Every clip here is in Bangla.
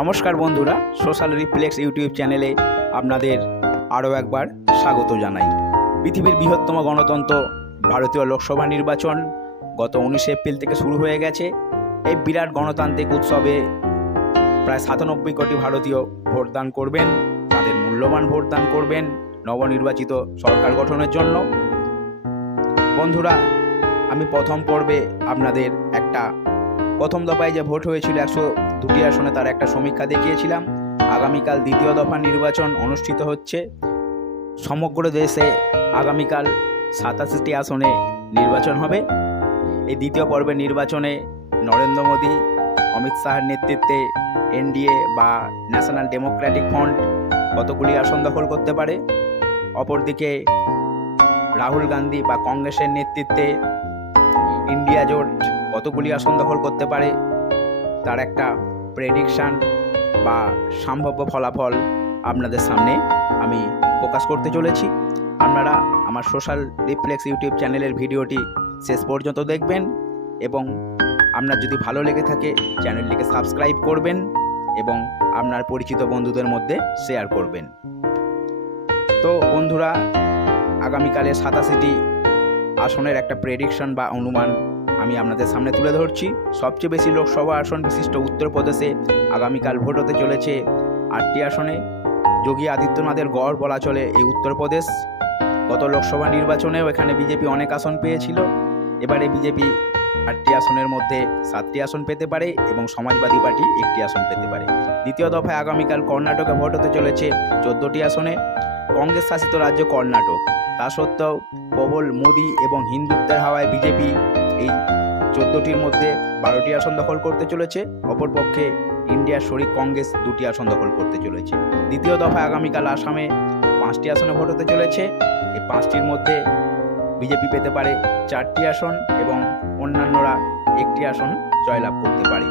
নমস্কার বন্ধুরা, সোশ্যাল রিফ্লেক্স ইউটিউব চ্যানেলে আপনাদের আরও একবার স্বাগত জানাই। পৃথিবীর বৃহত্তম গণতন্ত্র, ভারতীয় লোকসভা নির্বাচন গত উনিশে এপ্রিল থেকে শুরু হয়ে গেছে। এই বিরাট গণতান্ত্রিক উৎসবে প্রায় সাতানব্বই কোটি ভারতীয় ভোটদান করবেন, তাদের মূল্যবান ভোটদান করবেন নবনির্বাচিত সরকার গঠনের জন্য। বন্ধুরা, আমি প্রথম পর্বে আপনাদের একটা প্রথম দফায় যে ভোট হয়েছিল একশো দুটি আসনে, তার একটা সমীক্ষা দেখিয়েছিলাম। আগামীকাল দ্বিতীয় দফা নির্বাচন অনুষ্ঠিত হচ্ছে। সমগ্র দেশে আগামীকাল সাতাশিটি আসনে নির্বাচন হবে। এই দ্বিতীয় পর্বের নির্বাচনে নরেন্দ্র মোদী, অমিত শাহের নেতৃত্বে এনডিএ বা ন্যাশনাল ডেমোক্রেটিক ফ্রন্ট কতগুলি আসন দখল করতে পারে? অপরদিকে রাহুল গান্ধী বা কংগ্রেসের নেতৃত্বে ইন্ডিয়া জোট কতগুলি আসন দখল করতে পারে, তার একটা প্রেডিকশান বা সম্ভাব্য ফলাফল আপনাদের সামনে আমি প্রকাশ করতে চলেছি। আপনারা আমার সোশ্যাল রিফ্লেক্স ইউটিউব চ্যানেলের ভিডিওটি শেষ পর্যন্ত দেখবেন এবং আপনার যদি ভালো লেগে থাকে চ্যানেলটিকে সাবস্ক্রাইব করবেন এবং আপনার পরিচিত বন্ধুদের মধ্যে শেয়ার করবেন। তো বন্ধুরা আগামীকালে সাতাশিটি আসনের একটা প্রেডিকশন বা অনুমান আমি আপনাদের সামনে তুলে ধরছি। সবচেয়ে বেশি লোকসভা আসন বিশিষ্ট উত্তরপ্রদেশে আগামীকাল ভোট হতে চলেছে আটটি আসনে। যোগী আদিত্যনাথের গড় বলা চলে এই উত্তরপ্রদেশ। গত লোকসভা নির্বাচনেও এখানে বিজেপি অনেক আসন পেয়েছিল। এবারে বিজেপি আটটি আসনের মধ্যে সাতটি আসন পেতে পারে এবং সমাজবাদী পার্টি একটি আসন পেতে পারে। দ্বিতীয় দফায় আগামীকাল কর্ণাটকে ভোট হতে চলেছে চোদ্দোটি আসনে। কংগ্রেস শাসিত রাজ্য কর্ণাটক। তা সত্ত্বেও প্রবল মোদী এবং হিন্দুত্বের হাওয়ায় বিজেপি এই চোদ্দোটির মধ্যে বারোটি আসন দখল করতে চলেছে, অপরপক্ষে ইন্ডিয়ার শরিক কংগ্রেস দুটি আসন দখল করতে চলেছে। দ্বিতীয় দফায় আগামীকাল আসামে পাঁচটি আসনে ভোট হতে চলেছে। এই পাঁচটির মধ্যে বিজেপি পেতে পারে চারটি আসন এবং অন্যান্যরা একটি আসন জয়লাভ করতে পারে।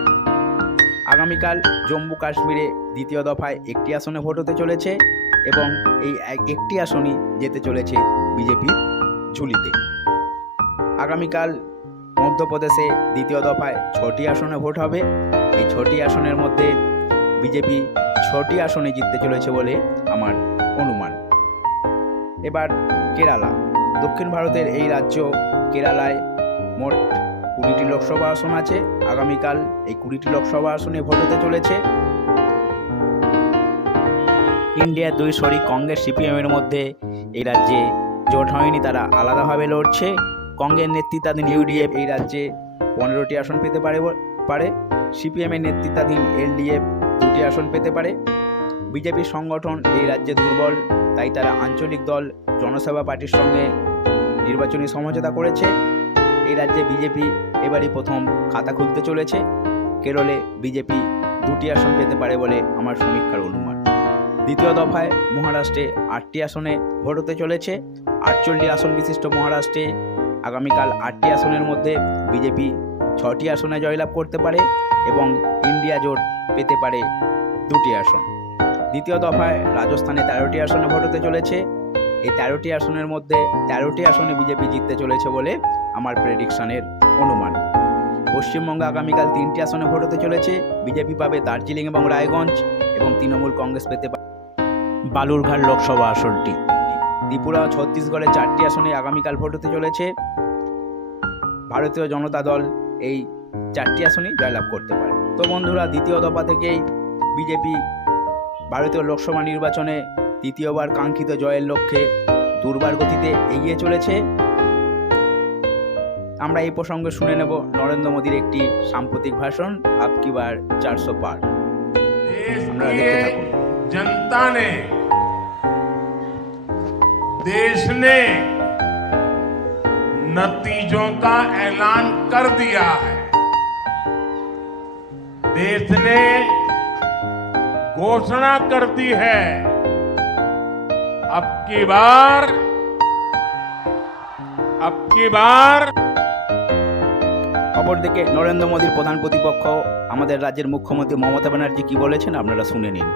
আগামীকাল জম্মু কাশ্মীরে দ্বিতীয় দফায় একটি আসনে ভোট হতে চলেছে এবং এই এক- একটি আসনই যেতে চলেছে বিজেপির ঝুলিতে। আগামীকাল মধ্যপ্রদেশে দ্বিতীয় দফায় ছটি আসনে ভোট হবে। এই ছটি আসনের মধ্যে বিজেপি ছটি আসনে জিততে চলেছে বলে আমার অনুমান। এবার কেরালা। দক্ষিণ ভারতের এই রাজ্য কেরালায় মোট কুড়িটি লোকসভা আসন আছে। আগামীকাল এই কুড়িটি লোকসভা আসনে ভোট হতে চলেছে। ইন্ডিয়ার দুই শরিক কংগ্রেস সিপিএমের মধ্যে এই রাজ্যে জোট হয়নি, তারা আলাদাভাবে লড়ছে। কংগ্রেস নেতৃত্বাধীন ইউডিএফ এই রাজ্যে পনেরোটি আসন পেতে পারে পারে। সিপিএমের নেতৃত্বাধীন এলডিএফ দুটি আসন পেতে পারে। বিজেপির সংগঠন এই রাজ্যে দুর্বল, তাই তারা আঞ্চলিক দল জনসেবা পার্টির সঙ্গে নির্বাচনী সমঝোতা করেছে। এই রাজ্যে বিজেপি এবারই প্রথম খাতা খুলতে চলেছে। কেরলে বিজেপি দুটি আসন পেতে পারে বলে আমার সমীক্ষার অনুমান। দ্বিতীয় দফায় মহারাষ্ট্রে আটটি আসনে ভোট হতে চলেছে। আটচল্লিশ আসন বিশিষ্ট মহারাষ্ট্রে আগামীকাল আটটি আসনের মধ্যে বিজেপি ছটি আসনে জয়লাভ করতে পারে এবং ইন্ডিয়া জোট পেতে পারে দুটি আসন। দ্বিতীয় দফায় রাজস্থানে তেরোটি আসনে ভোট হতে চলেছে। এই তেরোটি আসনের মধ্যে তেরোটি আসনে বিজেপি জিততে চলেছে বলে আমার প্রেডিকশনের অনুমান। পশ্চিমবঙ্গে আগামীকাল তিনটি আসনে ভোট হতে চলেছে। বিজেপি পাবে দার্জিলিং এবং রায়গঞ্জ এবং তৃণমূল কংগ্রেস পেতে পারে। বালুরঘাট লোকসভা আসনটি। ত্রিপুরা ও ছত্তিশগড়ে চারটি আসনে আগামীকাল ভোট হতে চলেছে ভারতীয় জনতা দল এই চারটি আসনই জয়লাভ করতে পারে তো বন্ধুরা দ্বিতীয় দফা থেকেই বিজেপি ভারতীয় লোকসভা নির্বাচনে দ্বিতীয়বার কাঙ্ক্ষিত জয়ের লক্ষ্যে দুর্বার গতিতে এগিয়ে চলেছে আমরা এই প্রসঙ্গে শুনে নেব নরেন্দ্র মোদীর একটি সাম্প্রতিক ভাষণ আপকি বার চারশো পার देश हमरा की देखते থাকুন। जनता ने देश ने नतीजों का ऐलान कर दिया है देश ने घोषणा कर दी है अब की बार अब की बार অপরদিকে নরেন্দ্র মোদীর প্রধান প্রতিপক্ষ আমাদের রাজ্যের মুখ্যমন্ত্রী মমতা ব্যানার্জি কি বলেছেন আপনারা শুনে নিন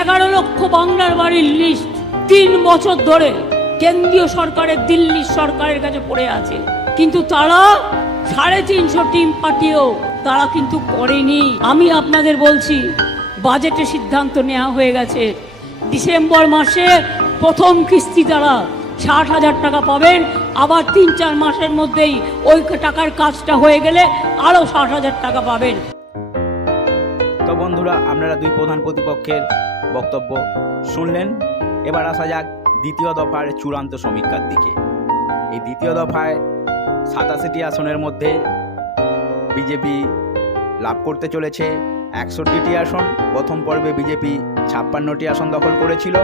এগারো লক্ষ বাংলার বাড়ির লিস্ট তিন বছর ধরে কেন্দ্রীয় সরকারের দিল্লি সরকারের কাছে পড়ে আছে। কিন্তু তারা সাড়ে তিনশো টিম পাঠিয়েও তারা কিন্তু করেনি। আমি আপনাদের বলছি বাজেটে সিদ্ধান্ত নেওয়া হয়ে গেছে। ডিসেম্বর মাসে প্রথম কিস্তি তারা ষাট হাজার টাকা পাবেন। আবার তিন চার মাসের মধ্যেই ওই টাকার কাজটা হয়ে গেলে আরও ষাট হাজার টাকা পাবেন। তো বন্ধুরা, আপনারা দুই প্রধান প্রতিপক্ষের বক্তব্য শুনলেন। এবার আসা যাক দ্বিতীয় দফার চূড়ান্ত সমীক্ষার দিকে। এই দ্বিতীয় দফায় সাতাশিটি আসনের মধ্যে বিজেপি লাভ করতে চলেছে একষট্টিটি আসন। প্রথম পর্বে বিজেপি ছাপ্পান্নটি আসন দখল করেছিল।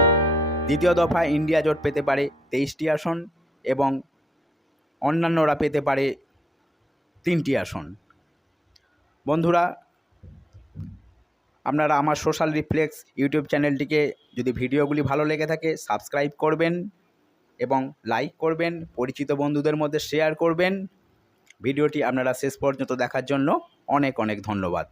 দ্বিতীয় দফায় ইন্ডিয়া জোট পেতে পারে তেইশটি আসন এবং অন্যান্যরা পেতে পারে তিনটি আসন। বন্ধুরা আপনারা আমার সোশ্যাল রিফ্লেক্স ইউটিউব চ্যানেলটিকে যদি ভিডিওগুলি ভালো লেগে থাকে, সাবস্ক্রাইব করবেন এবং লাইক করবেন, পরিচিত বন্ধুদের মধ্যে শেয়ার করবেন। ভিডিওটি আপনারা শেষ পর্যন্ত দেখার জন্য অনেক অনেক ধন্যবাদ।